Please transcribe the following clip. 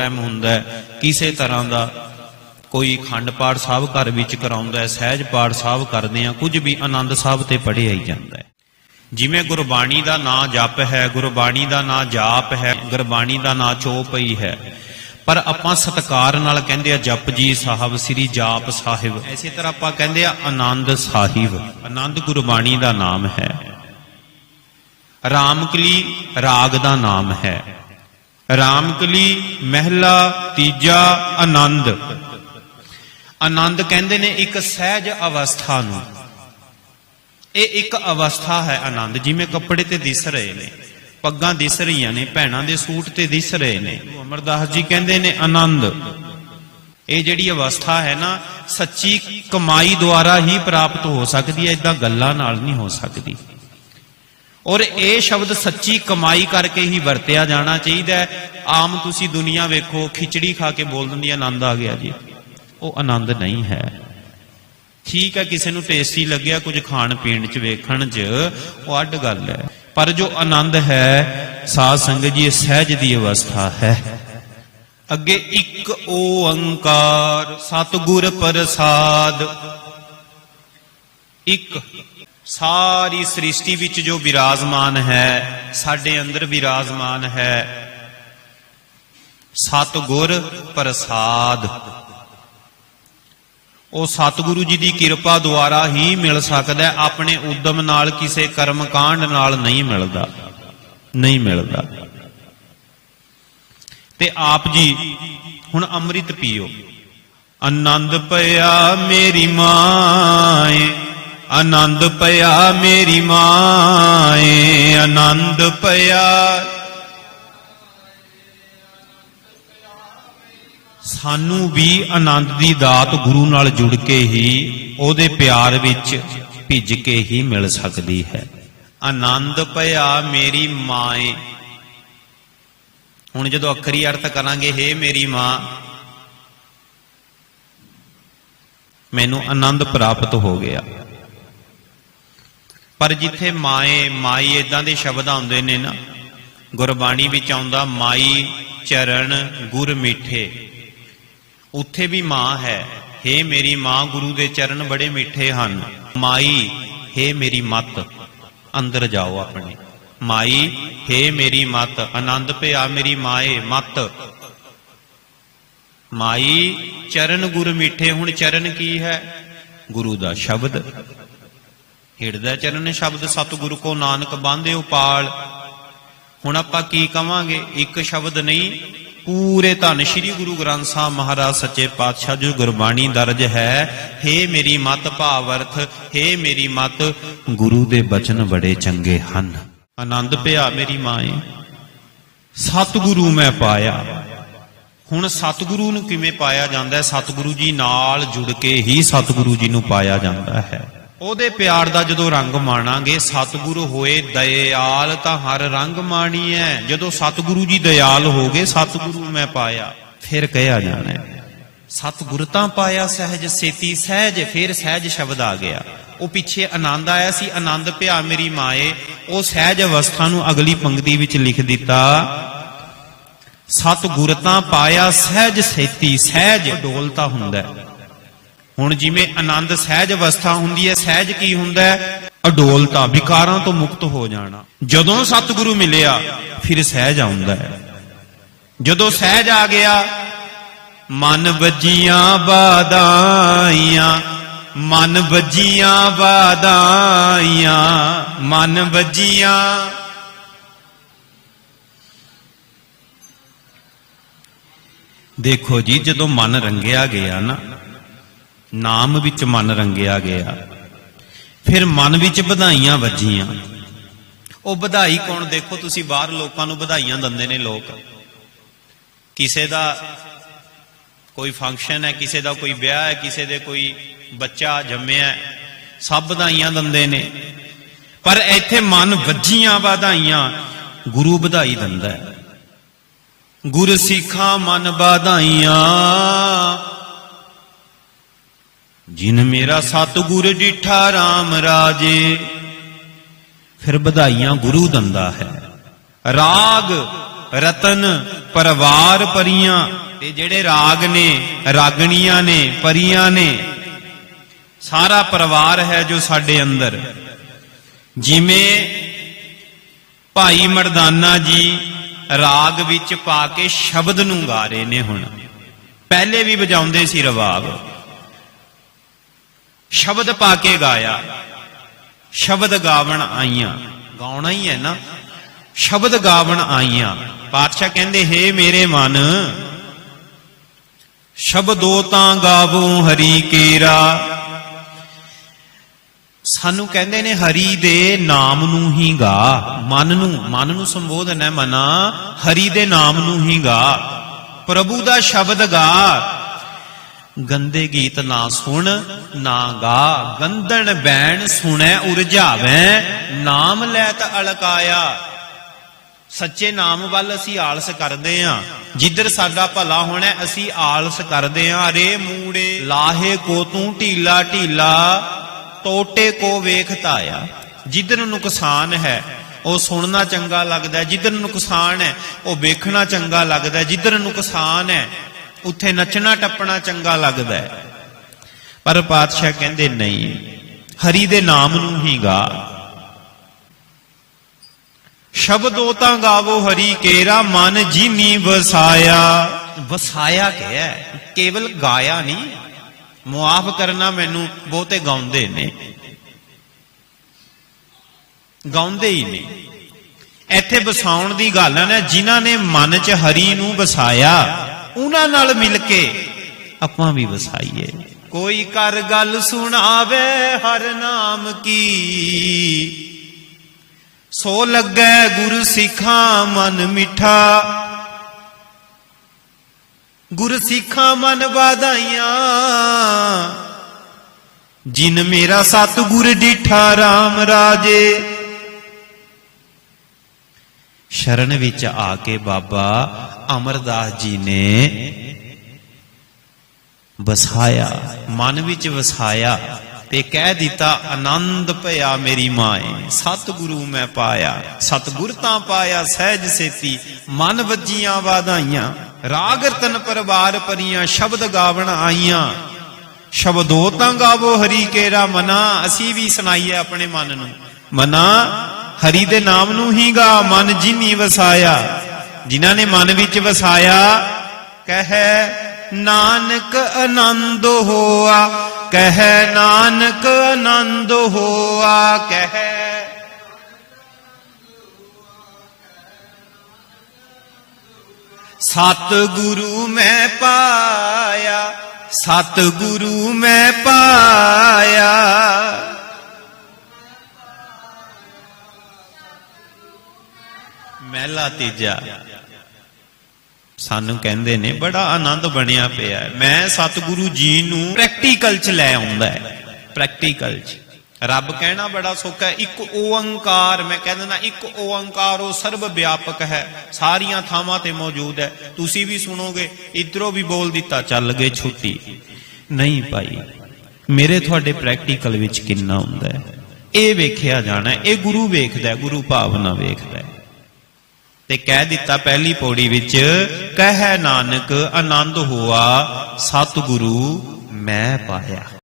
Programme ਹੁੰਦਾ ਹੈ। ਕਿਸੇ ਤਰ੍ਹਾਂ ਦਾ ਕੋਈ ਖੰਡ ਪਾਠ ਸਾਹਿਬ ਘਰ ਵਿੱਚ ਕਰਾਉਂਦਾ ਹੈ, ਸਹਿਜ ਪਾਠ ਸਾਹਿਬ ਕਰਦੇ ਆ ਕੁਝ ਵੀ ਆਨੰਦ ਸਾਹਿਬ ਤੇ ਪੜ੍ਹਿਆ ਹੀ ਜਾਂਦਾ ਹੈ। ਜਿਵੇਂ ਗੁਰਬਾਣੀ ਦਾ ਨਾਂ ਜਪ ਹੈ, ਗੁਰਬਾਣੀ ਦਾ ਨਾਂ ਜਾਪ ਹੈ, ਗੁਰਬਾਣੀ ਦਾ ਨਾਂ ਚੋਪਈ ਹੈ। ਪਰ ਆਪਾਂ ਸਤਕਾਰ ਨਾਲ ਕਹਿੰਦੇ ਆ, ਜਪ ਜੀ ਸਾਹਿਬ, ਸ੍ਰੀ ਜਾਪ ਸਾਹਿਬ। ਐਸੇ ਤਰ੍ਹਾਂ ਆਪਾਂ ਕਹਿੰਦੇ ਆ, ਆਨੰਦ ਸਾਹਿਬ, ਆਨੰਦ ਗੁਰਬਾਣੀ ਦਾ ਨਾਮ ਹੈ। ਰਾਮਕਲੀ ਰਾਗ ਦਾ ਨਾਮ ਹੈ। ਰਾਮਕਲੀ ਮਹਿਲਾ ਤੀਜਾ ਆਨੰਦ। ਆਨੰਦ ਕਹਿੰਦੇ ਨੇ ਇੱਕ ਸਹਿਜ ਅਵਸਥਾ ਨੂੰ। ਇਹ ਇੱਕ ਅਵਸਥਾ ਹੈ ਆਨੰਦ, ਜਿਵੇਂ ਕੱਪੜੇ ਤੇ ਦਿਸ ਰਹੇ ਨੇ, ਪੱਗਾਂ ਦਿਸ ਰਹੀਆਂ ਨੇ, ਭੈਣਾਂ ਦੇ ਸੂਟ ਤੇ ਦਿਸ ਰਹੇ ਨੇ। ਅਮਰਦਾਸ ਜੀ ਕਹਿੰਦੇ ਨੇ ਆਨੰਦ। ਇਹ ਜਿਹੜੀ ਅਵਸਥਾ ਹੈ ਨਾ, ਸੱਚੀ ਕਮਾਈ ਦੁਆਰਾ ਹੀ ਪ੍ਰਾਪਤ ਹੋ ਸਕਦੀ ਹੈ ਇਦਾਂ ਗੱਲਾਂ ਨਾਲ ਨਹੀਂ ਹੋ ਸਕਦੀ। ਔਰ ਇਹ ਸ਼ਬਦ ਸੱਚੀ ਕਮਾਈ ਕਰਕੇ ਹੀ ਵਰਤਿਆ ਜਾਣਾ ਚਾਹੀਦਾ ਹੈ। ਆਮ ਤੁਸੀਂ ਦੁਨੀਆ ਵੇਖੋ, ਖਿਚੜੀ ਖਾ ਕੇ ਬੋਲ ਦਿੰਦੀ ਆਨੰਦ ਆ ਗਿਆ ਜੀ। ਉਹ ਆਨੰਦ ਨਹੀਂ ਹੈ। ਠੀਕ ਹੈ, ਕਿਸੇ ਨੂੰ ਟੇਸਟੀ ਲੱਗਿਆ, ਕੁਝ ਖਾਣ ਪੀਣ ਚ ਵੇਖਣ ਚ, ਉਹ ਅੱਡ ਗੱਲ ਹੈ। ਪਰ ਜੋ ਆਨੰਦ ਹੈ, ਸਾਧ ਸੰਗਤ ਜੀ, ਇਹ ਸਹਿਜ ਦੀ ਅਵਸਥਾ ਹੈ। ਅੱਗੇ ਇੱਕ ਓੰਕਾਰ, ਸਤਿਗੁਰ ਪ੍ਰਸਾਦ। ਇੱਕ ਸਾਰੀ ਸ੍ਰਿਸ਼ਟੀ ਵਿੱਚ ਜੋ ਵਿਰਾਜਮਾਨ ਹੈ, ਸਾਡੇ ਅੰਦਰ ਵਿਰਾਜਮਾਨ ਹੈ। ਸਤਿਗੁਰ ਪ੍ਰਸਾਦ। ਉਹ ਸਤਿਗੁਰੂ ਜੀ ਦੀ ਕਿਰਪਾ ਦੁਆਰਾ ਹੀ ਮਿਲ ਸਕਦਾ ਹੈ, ਆਪਣੇ ਉਦਮ ਨਾਲ ਕਿਸੇ ਕਰਮ ਕਾਂਡ ਨਾਲ ਨਹੀਂ ਮਿਲਦਾ। ਨਹੀਂ ਮਿਲਦਾ। ਤੇ ਆਪ ਜੀ, ਹੁਣ ਅੰਮ੍ਰਿਤ ਪੀਓ। ਆਨੰਦ ਪਿਆ ਮੇਰੀ ਮਾਏ ਆਨੰਦ ਪਿਆ ਮੇਰੀ ਮਾਏ, ਆਨੰਦ ਪਿਆ। ਸਾਨੂੰ ਵੀ ਆਨੰਦ ਦੀ ਦਾਤ ਗੁਰੂ ਨਾਲ ਜੁੜ ਕੇ ਹੀ, ਉਹਦੇ ਪਿਆਰ ਵਿੱਚ ਭਿੱਜ ਕੇ ਹੀ ਮਿਲ ਸਕਦੀ ਹੈ। ਆਨੰਦ ਪਿਆ ਮੇਰੀ ਮਾਏ। ਹੁਣ ਜਦੋਂ ਅੱਖਰੀ ਅਰਥ ਕਰਾਂਗੇ, ਹੇ ਮੇਰੀ ਮਾਂ, ਮੈਨੂੰ ਆਨੰਦ ਪ੍ਰਾਪਤ ਹੋ ਗਿਆ। ਪਰ ਜਿੱਥੇ ਮਾਏ, ਮਾਈ ਇਦਾਂ ਦੇ ਸ਼ਬਦ ਆਉਂਦੇ ਨੇ ਨਾ, ਗੁਰਬਾਣੀ ਵਿੱਚ ਆਉਂਦਾ ਮਾਈ ਚਰਨ ਗੁਰ ਮਿੱਠੇ। ਉੱਥੇ ਵੀ ਮਾਂ ਹੈ। ਹੇ ਮੇਰੀ ਮਾਂ, ਗੁਰੂ ਦੇ ਚਰਨ ਬੜੇ ਮਿੱਠੇ ਹਨ। ਮਾਈ, ਹੇ ਮੇਰੀ ਮਤ, ਅੰਦਰ ਜਾਓ ਆਪਣੇ। ਮਾਈ, ਹੇ ਮੇਰੀ ਮਤ, ਆਨੰਦ ਪਿਆ ਮੇਰੀ ਮਾਏ ਮਤ। ਮਾਈ, ਚਰਨ ਗੁਰ ਮਿੱਠੇ, ਹੁਣ ਚਰਨ ਕੀ ਹੈ? ਗੁਰੂ ਦਾ ਸ਼ਬਦ। ਹਿਰਦਾ ਚਰਨ ਸ਼ਬਦ ਸਤਿਗੁਰੂ ਕੋ ਨਾਨਕ ਬਾਂਧੇ ਉਪਾਲ ਹੁਣ ਆਪਾਂ ਕੀ ਕਵਾਂਗੇ? ਇੱਕ ਸ਼ਬਦ ਨਹੀਂ, ਪੂਰੇ ਧੰਨ ਸ਼੍ਰੀ ਗੁਰੂ ਗ੍ਰੰਥ ਸਾਹਿਬ ਮਹਾਰਾਜ ਸੱਚੇ ਪਾਤਸ਼ਾਹ ਜੋ ਗੁਰਬਾਣੀ ਦਰਜ ਹੈ। ਹੇ ਮੇਰੀ ਮਤ ਭਾਵਰਥ, ਹੇ ਮੇਰੀ ਮਤ, ਗੁਰੂ ਦੇ ਬਚਨ ਬੜੇ ਚੰਗੇ ਹਨ। ਆਨੰਦ ਪਿਆ ਮੇਰੀ ਮਾਏ, ਸਤਿਗੁਰੂ ਮੈਂ ਪਾਇਆ। ਹੁਣ ਸਤਿਗੁਰੂ ਨੂੰ ਕਿਵੇਂ ਪਾਇਆ ਜਾਂਦਾ ਹੈ? ਸਤਿਗੁਰੂ ਜੀ ਨਾਲ ਜੁੜ ਕੇ ਹੀ ਸਤਿਗੁਰੂ ਜੀ ਨੂੰ ਪਾਇਆ ਜਾਂਦਾ ਹੈ। ਉਹਦੇ ਪਿਆਰ ਦਾ ਜਦੋਂ ਰੰਗ ਮਾਣਾਂਗੇ, ਸਤਿਗੁਰੂ ਹੋਏ ਦਇਆਲ ਤਾਂ ਹਰ ਰੰਗ ਮਾਣੀ ਹੈ ਜਦੋਂ ਸਤਿਗੁਰੂ ਜੀ ਦਇਆਲ ਹੋ ਗਏ, ਸਤਿਗੁਰੂ ਮੈਂ ਪਾਇਆ, ਫਿਰ ਕਹਿਆ ਜਾਣਾ ਸਤਿਗੁਰ ਤਾਂ ਪਾਇਆ ਸਹਿਜ ਸੇਤੀ, ਸਹਿਜ ਫਿਰ ਸਹਿਜ ਸ਼ਬਦ ਆ ਗਿਆ। ਉਹ ਪਿੱਛੇ ਆਨੰਦ ਆਇਆ ਸੀ, ਆਨੰਦ ਭਿਆ ਮੇਰੀ ਮਾਏ, ਉਹ ਸਹਿਜ ਅਵਸਥਾ ਨੂੰ ਅਗਲੀ ਪੰਕਤੀ ਵਿੱਚ ਲਿਖ ਦਿੱਤਾ। ਸਤਿਗੁਰ ਤਾਂ ਪਾਇਆ ਸਹਿਜ ਸੇਤੀ, ਸਹਿਜ ਡੋਲਤਾ ਹੁੰਦਾ ਹੈ। ਹੁਣ ਜਿਵੇਂ ਆਨੰਦ ਸਹਿਜ ਅਵਸਥਾ ਹੁੰਦੀ ਹੈ, ਸਹਿਜ ਕੀ ਹੁੰਦਾ ਹੈ? ਅਡੋਲਤਾ ਵਿਕਾਰਾਂ ਤੋਂ ਮੁਕਤ ਹੋ ਜਾਣਾ। ਜਦੋਂ ਸਤਿਗੁਰੂ ਮਿਲਿਆ, ਫਿਰ ਸਹਿਜ ਆਉਂਦਾ ਹੈ। ਜਦੋਂ ਸਹਿਜ ਆ ਗਿਆ, ਮਨ ਵੱਜੀਆਂ ਬਾਦਾਈਆਂ ਮਨ ਵੱਜੀਆਂ ਬਾਦਾਈਆਂ ਮਨ ਵੱਜੀਆਂ। ਦੇਖੋ ਜੀ, ਜਦੋਂ ਮਨ ਰੰਗਿਆ ਗਿਆ ਨਾ ਨਾਮ ਵਿੱਚ ਮਨ ਰੰਗਿਆ ਗਿਆ। ਫਿਰ ਮਨ ਵਿੱਚ ਵਧਾਈਆਂ ਵੱਜੀਆਂ। ਉਹ ਵਧਾਈ ਕੌਣ? ਦੇਖੋ, ਤੁਸੀਂ ਬਾਹਰ ਲੋਕਾਂ ਨੂੰ ਵਧਾਈਆਂ ਦਿੰਦੇ ਨੇ ਲੋਕ। ਕਿਸੇ ਦਾ ਕੋਈ ਫੰਕਸ਼ਨ ਹੈ, ਕਿਸੇ ਦਾ ਕੋਈ ਵਿਆਹ ਹੈ, ਕਿਸੇ ਦੇ ਕੋਈ ਬੱਚਾ ਜੰਮਿਆ ਸਭ ਵਧਾਈਆਂ ਦਿੰਦੇ ਨੇ। ਪਰ ਇੱਥੇ ਮਨ ਵੱਜੀਆਂ ਵਧਾਈਆਂ, ਗੁਰੂ ਵਧਾਈ ਦਿੰਦਾ ਹੈ। ਗੁਰ ਸਿੱਖਾਂ ਮਨ ਵਧਾਈਆਂ। ਜਿਨ ਮੇਰਾ ਸਤਿਗੁਰ ਡਿਠਾ RAM ਰਾਜੇ, ਫਿਰ ਵਧਾਈਆਂ ਗੁਰੂ ਦੰਦਾ ਹੈ। ਰਾਗ, ਰਤਨ, ਪਰਿਵਾਰ ਪਰੀਆਂ, ਤੇ ਜਿਹੜੇ ਰਾਗ ਨੇ, ਰਾਗਣੀਆਂ ਨੇ, ਪਰੀਆਂ ਨੇ, ਸਾਰਾ ਪਰਿਵਾਰ ਹੈ ਜੋ ਸਾਡੇ ਅੰਦਰ। ਜਿਵੇਂ ਭਾਈ ਮਰਦਾਨਾ ਜੀ ਰਾਗ ਵਿੱਚ ਪਾ ਕੇ ਸ਼ਬਦ ਨੂੰ ਗਾ ਰਹੇ ਨੇ ਹੁਣ। ਪਹਿਲੇ ਵੀ ਵਜਾਉਂਦੇ ਸੀ ਰਵਾਬ। ਸ਼ਬਦ ਪਾ ਕੇ ਗਾਇਆ। ਸ਼ਬਦ ਗਾਵਣ ਆਈਆਂ। ਗਾਉਣਾ ਹੀ ਹੈ ਨਾ। ਸ਼ਬਦ ਗਾਵਣ ਆਈਆਂ। ਪਾਤਸ਼ਾਹ ਕਹਿੰਦੇ, ਹੇ ਮੇਰੇ ਮਨ, ਸ਼ਬਦੋ ਤਾਂ ਗਾਵੋ ਹਰੀ ਕੇਰਾ। ਸਾਨੂੰ ਕਹਿੰਦੇ ਨੇ, ਹਰੀ ਦੇ ਨਾਮ ਨੂੰ ਹੀ ਗਾ। ਮਨ ਨੂੰ ਮਨ ਨੂੰ ਸੰਬੋਧਨ ਹੈ ਮਨਾ, ਹਰੀ ਦੇ ਨਾਮ ਨੂੰ ਹੀ ਗਾ। ਪ੍ਰਭੂ ਦਾ ਸ਼ਬਦ ਗਾ। ਗੰਦੇ ਗੀਤ ਨਾ ਸੁਣ, ਨਾ ਗਾ। ਗੰਧਣ ਬੈਣ ਸੁਣੈ ਉਰਝਾਵੈ, ਨਾਮ ਲੈ ਤ ਅਲਕਾਇਆ। ਸੱਚੇ ਨਾਮ ਵੱਲ ਅਸੀਂ ਆਲਸ ਕਰਦੇ ਆਂ। ਜਿੱਧਰ ਸਾਡਾ ਭਲਾ ਹੋਣਾ, ਅਸੀਂ ਆਲਸ ਕਰਦੇ ਆਂ। ਰੇ ਮੂੜੇ ਲਾਹੇ ਕੋ ਤੂੰ ਢੀਲਾ ਢੀਲਾ, ਟੋਟੇ ਕੋ ਵੇਖ ਧਾਇਆ ਜਿੱਧਰ ਨੁਕਸਾਨ ਹੈ, ਉਹ ਸੁਣਨਾ ਚੰਗਾ ਲੱਗਦਾ। ਜਿੱਧਰ ਨੁਕਸਾਨ ਹੈ, ਉਹ ਵੇਖਣਾ ਚੰਗਾ ਲੱਗਦਾ। ਜਿੱਧਰ ਨੁਕਸਾਨ ਹੈ ਉੱਥੇ ਨੱਚਣਾ ਟੱਪਣਾ ਚੰਗਾ ਲੱਗਦਾ ਹੈ। ਪਰ ਪਾਤਸ਼ਾਹ ਕਹਿੰਦੇ ਨਹੀਂ, ਹਰੀ ਦੇ ਨਾਮ ਨੂੰ ਹੀ ਗਾ। ਸ਼ਬਦੋ ਤਾਂ ਗਾਵੋ ਹਰੀ ਕੇਰਾ, ਮਨ ਜੀਨੀ ਵਸਾਇਆ। ਵਸਾਇਆ ਕਿਹਾ ਕੇਵਲ ਗਾਇਆ ਨਹੀਂ, ਮੁਆਫ ਕਰਨਾ ਮੈਨੂੰ ਬਹੁਤੇ ਗਾਉਂਦੇ ਨੇ। ਗਾਉਂਦੇ ਹੀ ਨੇ ਇੱਥੇ ਵਸਾਉਣ ਦੀ ਗੱਲ ਹੈ ਨਾ, ਜਿਨ੍ਹਾਂ ਨੇ ਮਨ 'ਚ ਹਰੀ ਨੂੰ ਵਸਾਇਆ ਉਹਨਾਂ ਨਾਲ ਮਿਲ ਕੇ ਆਪਾਂ ਵੀ ਵਸਾਈਏ। ਕੋਈ ਕਰ ਗੱਲ ਸੁਣਾਵੇ ਹਰ ਨਾਮ ਕੀ। ਸੋ ਲੱਗੈ ਗੁਰ ਸਿੱਖਾਂ ਮਨ ਮਿੱਠਾ। ਗੁਰ ਸਿੱਖਾਂ ਮਨ ਵਾਧਾਈਆਂ। ਜਿਨ ਮੇਰਾ ਸਤਿਗੁਰ ਡਿਠਾ RAM ਰਾਜੇ। ਸ਼ਰਨ ਵਿੱਚ ਆ ਕੇ ਬਾਬਾ ਅਮਰਦਾਸ ਜੀ ਨੇ ਵਸਾਇਆ, ਮਨ ਵਿੱਚ ਵਸਾਇਆ ਤੇ ਕਹਿ ਦਿੱਤਾ, ਆਨੰਦ ਭਇਆ ਮੇਰੀ ਮਾਏ, ਸਤਿਗੁਰੂ ਮੈਂ ਪਾਇਆ, ਸਤਿਗੁਰ ਤਾਂ ਪਾਇਆ, ਸਹਿਜ ਸੇਤੀ, ਮਨ ਵੱਜੀਆਂ ਵਾਧਾਈਆਂ ਰਾਗ ਰਤਨ ਪਰਵਾਰ ਪਰੀਆਂ ਸ਼ਬਦ ਗਾਵਣ ਆਈਆਂ। ਸ਼ਬਦੋ ਤਾਂ ਗਾਵੋ ਹਰੀ ਕੇਰਾ ਮਨਾ, ਅਸੀਂ ਵੀ ਸੁਣਾਈਏ ਆਪਣੇ ਮਨ ਨੂੰ। ਮਨਾ ਹਰੀ ਦੇ ਨਾਮ ਨੂੰ ਹੀ ਗਾ ਮਨ ਜਿਨੀ ਵਸਾਇਆ। ਜਿਨ੍ਹਾਂ ਨੇ ਮਨ ਵਿੱਚ ਵਸਾਇਆ, ਕਹੈ ਨਾਨਕ ਆਨੰਦ ਹੋਆ, ਕਹੈ ਨਾਨਕ ਆਨੰਦ ਹੋਆ, ਕਹੈ ਸਤ ਗੁਰੂ ਮੈਂ ਪਾਇਆ ਸਤ ਗੁਰੂ ਮੈਂ ਪਾਇਆ। ਮਹਿਲਾ ਤੀਜਾ। ਸਾਨੂੰ ਕਹਿੰਦੇ ਨੇ, ਬੜਾ ਆਨੰਦ ਬਣਿਆ ਪਿਆ ਮੈਂ ਸਤਿਗੁਰੂ ਜੀ ਨੂੰ ਪ੍ਰੈਕਟੀਕਲ ਚ ਲੈ ਆਉਂਦਾ ਪ੍ਰੈਕਟੀਕਲ ਚ। ਰੱਬ ਕਹਿਣਾ ਬੜਾ ਸੌਖਾ ਹੈ, ਇੱਕ ਓੰਕਾਰ ਮੈਂ ਕਹਿ ਦਿੰਦਾ, ਇੱਕ ਓੰਕਾਰ ਉਹ ਸਰਬ ਵਿਆਪਕ ਹੈ। ਸਾਰੀਆਂ ਥਾਵਾਂ ਤੇ ਮੌਜੂਦ ਹੈ। ਤੁਸੀਂ ਵੀ ਸੁਣੋਗੇ, ਇਧਰੋਂ ਵੀ ਬੋਲ ਦਿੱਤਾ, ਚੱਲ ਗਏ ਛੁੱਟੀ। ਨਹੀਂ ਭਾਈ, ਮੇਰੇ ਤੁਹਾਡੇ ਪ੍ਰੈਕਟੀਕਲ ਵਿੱਚ ਕਿੰਨਾ ਹੁੰਦਾ ਹੈ? ਇਹ ਵੇਖਿਆ ਜਾਣਾ ਇਹ ਗੁਰੂ ਵੇਖਦਾ ਗੁਰੂ ਭਾਵਨਾ ਵੇਖਦਾ ਤੇ ਕਹਿ ਦਿੱਤਾ ਪਹਿਲੀ ਪੌੜੀ ਵਿੱਚ ਕਹਿ ਨਾਨਕ ਆਨੰਦ ਹੋਆ ਸਤਿਗੁਰੂ ਮੈਂ ਪਾਇਆ।